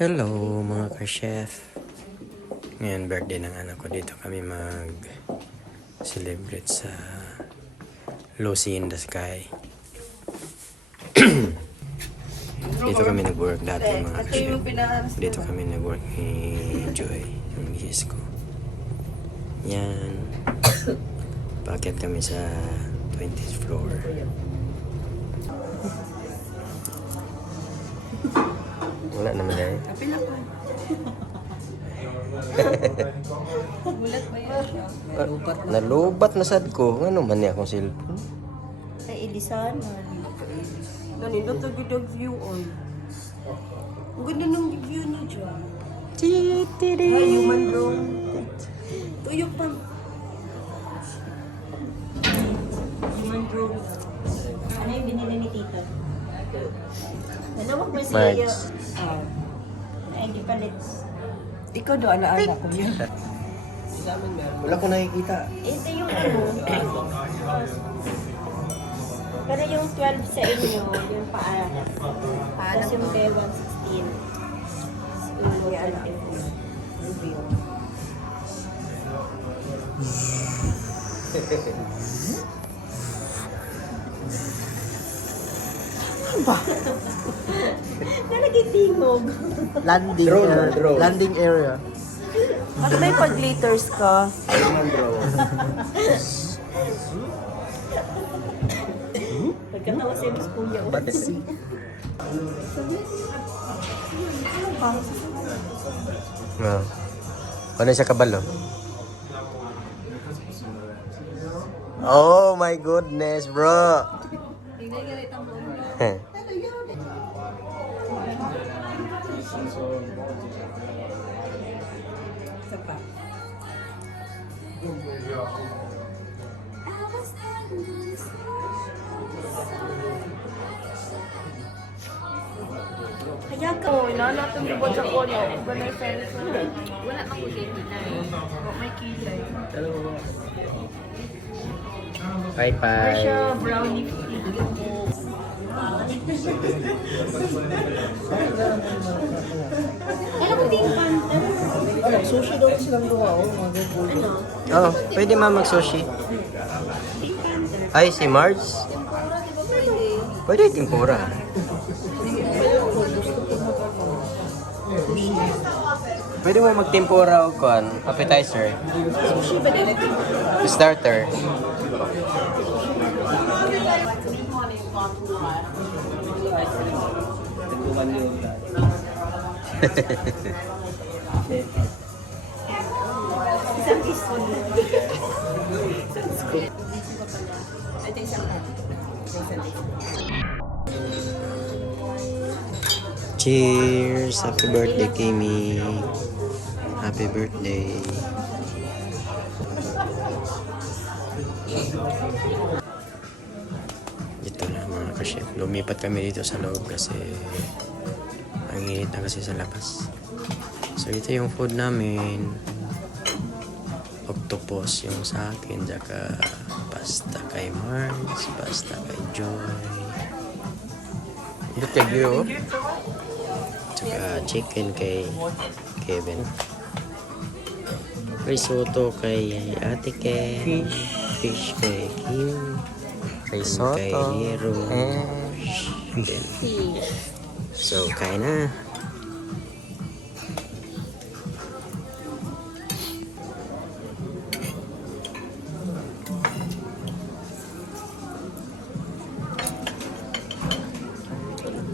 Hello mga ka-chef. Ngayon birthday ng anak ko. Dito kami mag-celebrate sa Lucy in the Sky. Dito kami nag-work dati mga ka-chef. Dito kami nag-work ni Joy, yung misis ko. Yan. Paakyat kami sa 20th floor. Wala naman dahil. Kapila ko. Gulat ba yan siya? Nalubat na sad ko. Ano man niya akong cellphone? Sa Ilisan. Ganito to view on. Ang ganda ng view niya dyan. Ay, human drone. Tuyok pa. Human drone. Ano yung binili ni Tita? Nanawag ba siya? Margs. Ay, di palit. Ikaw do, ala-ala ko niya. Wala ko nakikita. Ito yung ano. Pero yung 12 sa inyo, yung paalas. Tapos yung day 116. Yung review. Nalagitingog. Landing area. At may pag-glitters ka. Pagkatawa sa Miss Kuya. Ano siya kabalo? Oh my goodness, bro. Kaya ka. Oh, nalatong libot sa kono. Iba na yung friends mo. Wala kang kulit na eh. May kilay. Bye bye. Siya brownie. Alam mo din panta. Sushi daw silang gawa. Ano? Oh, pwede mag-sushi. Ay, si Mars? Pwede tempura. Pwede mo mag-tempura o kuan, appetizer. Sushi ba din? Starter. Isang teaspoon. Ito isang Cheers! Happy birthday, Kimi. Happy birthday. Ito na mga ka-chef. Lumipat kami dito sa loob kasi ang init na kasi sa labas. So ito yung food namin. Octopus yung sa akin. Tsaka pasta kay Mars. Pasta kay Joy. Ito yung tsaka chicken kay Kevin. Risotto kay Ate Ken. Fish kay Kim. Risotto. Kay Hero. Then, so, kain na.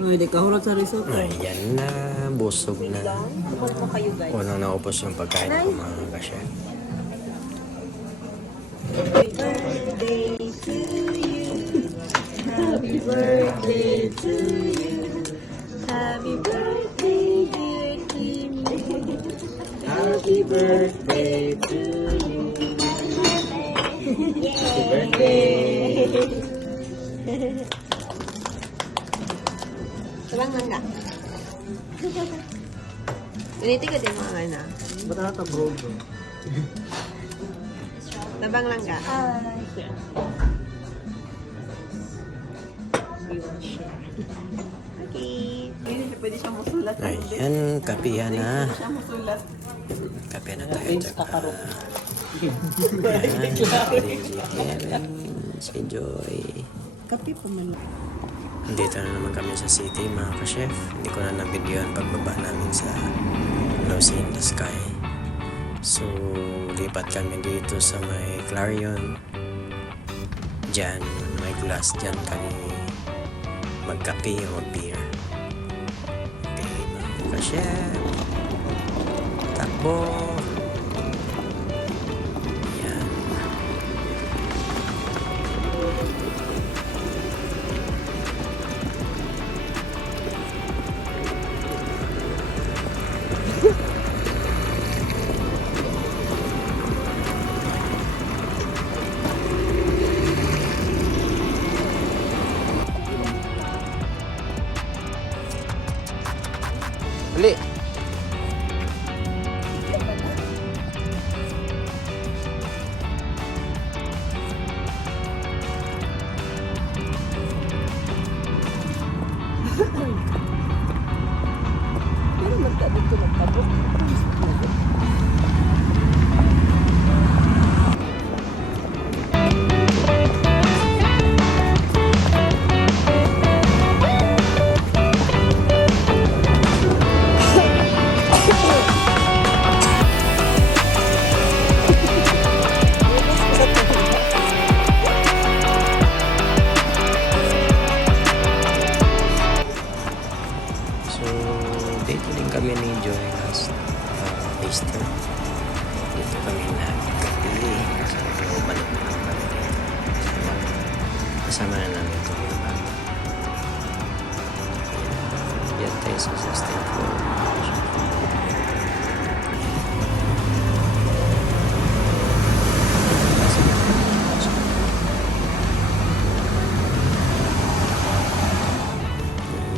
Ay, di kahulog sa risotto. Ayan na. Busog na. Bukod mo kayo guys. Unang naupos yung pagkain ko mga ka-chef. Happy birthday to you. Happy birthday, dear Kimi. Happy birthday to you. Happy birthday. Walang hangga. Ganito ko din mga na. Ba't nata bro? Nabang langga. Okay. pwede siya musulat. Ayan, kapihan na. Siya musulat. Kapihan na tayo. Prince Tsaka, Takaro. ayan, si Kevin, si Joy. Kape pa man. Dito na naman kami sa city mga ka-chef. Hindi ko na na-videoan pagbaba namin sa Lucy in the Sky. So, lipat kami dito sa may Clarion. Diyan, may glass dyan kami magkape o mag-beer. Okay, mga ka-chef. Takbo! Yan. Uli! Pero magkadito nagtabok. So, dito din kami ni Joy last Easter. Dito kami nagkapi. So, balik na lang kami dito. Kasama na namin ito yung bata. Yan tayo sa 16th floor.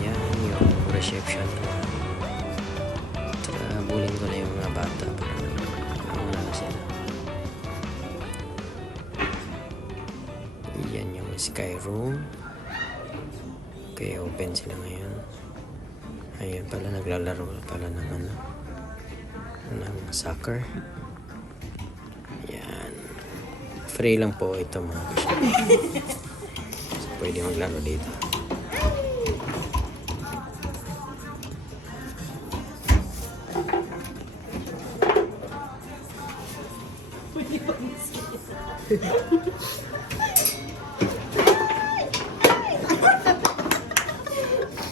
Yan yung reception nila. Tsaka bulin ko na yung mga bata para wala na sila. Yan yung sky room. Okay, open sila ngayon. Ayun pala, naglalaro pala ng ano, ng soccer. Yan. Free lang po ito mga kasya. So, pwede maglaro dito.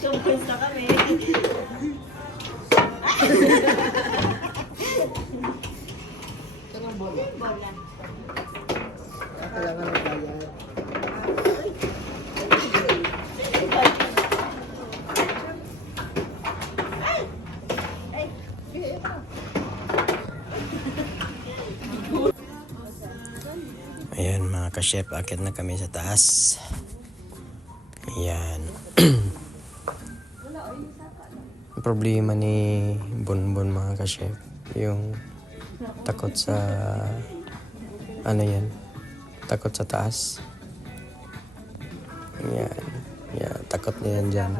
Kumpens na kami. Bola. Kailangan magbayad. Ayan mga ka-chef, akit na kami sa taas. Ayan. Ang problema ni Bonbon mga ka-chef, yung takot sa ano yan, takot sa taas. Ayan. Ayan, takot na yan dyan.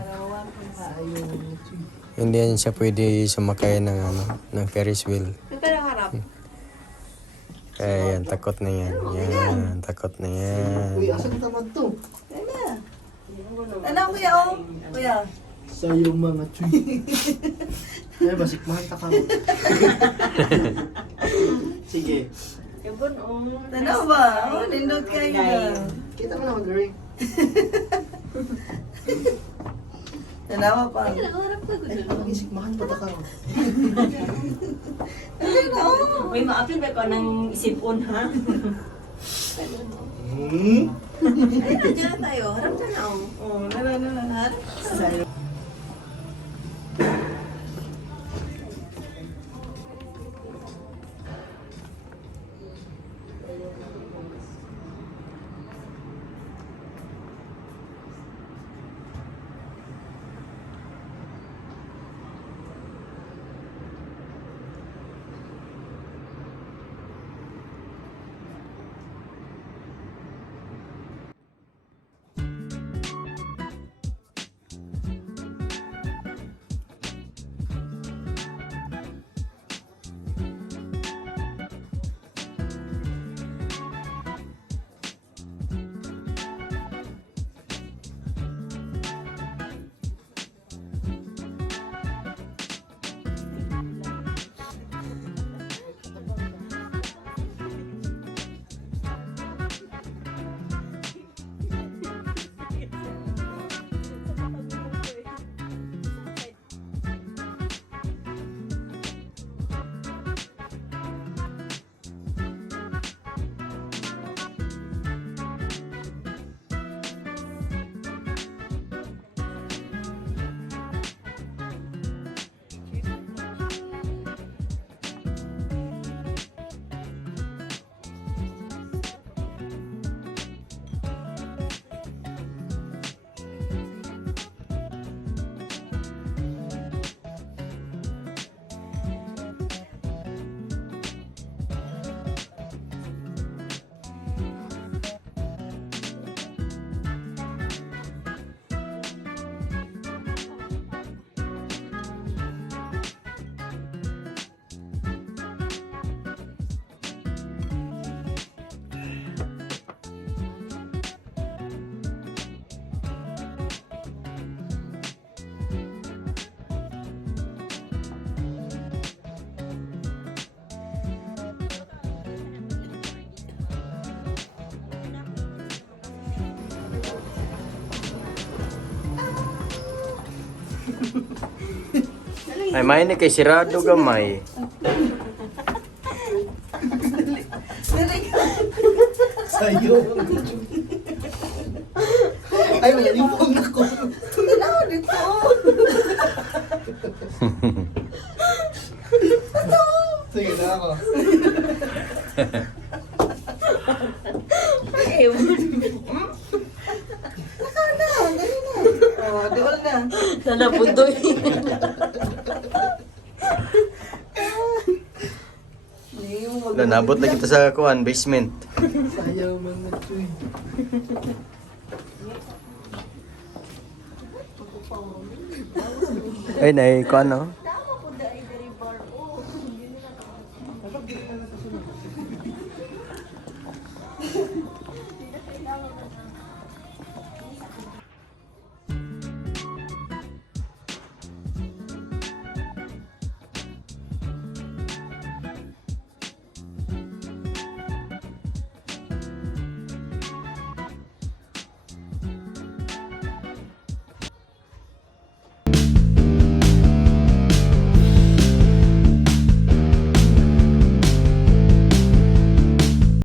Hindi yan siya pwede sumakay ng ano, ng Ferris wheel. Ito na harap. Kaya yan, takot na yan. Yan, takot na yan. Uy, asan tamad to? Ano kuya oh? Kuya. Sa yung mga chuy. Kaya basikmahan ta ka mo. Sige. Ibon oh. Tanaw ba? Oh, nindot kayo na. Kita mo naman, Larry. Tanawa pa. Ay, basikmahan pa ta ka mo. Uy, maapil ba ko ng isipon ha? Ay, nandiyan na tayo. Harap ka na oh. Oh, harap ka na. Ay, may ni kay sirado gamay. Sa'yo. Ay, malipong na ko. Ano dito? Sige na ako. Nanapundoy. Nabot na kita sa kuan basement. Sayaw mga chuy. Ay, nay kuan no.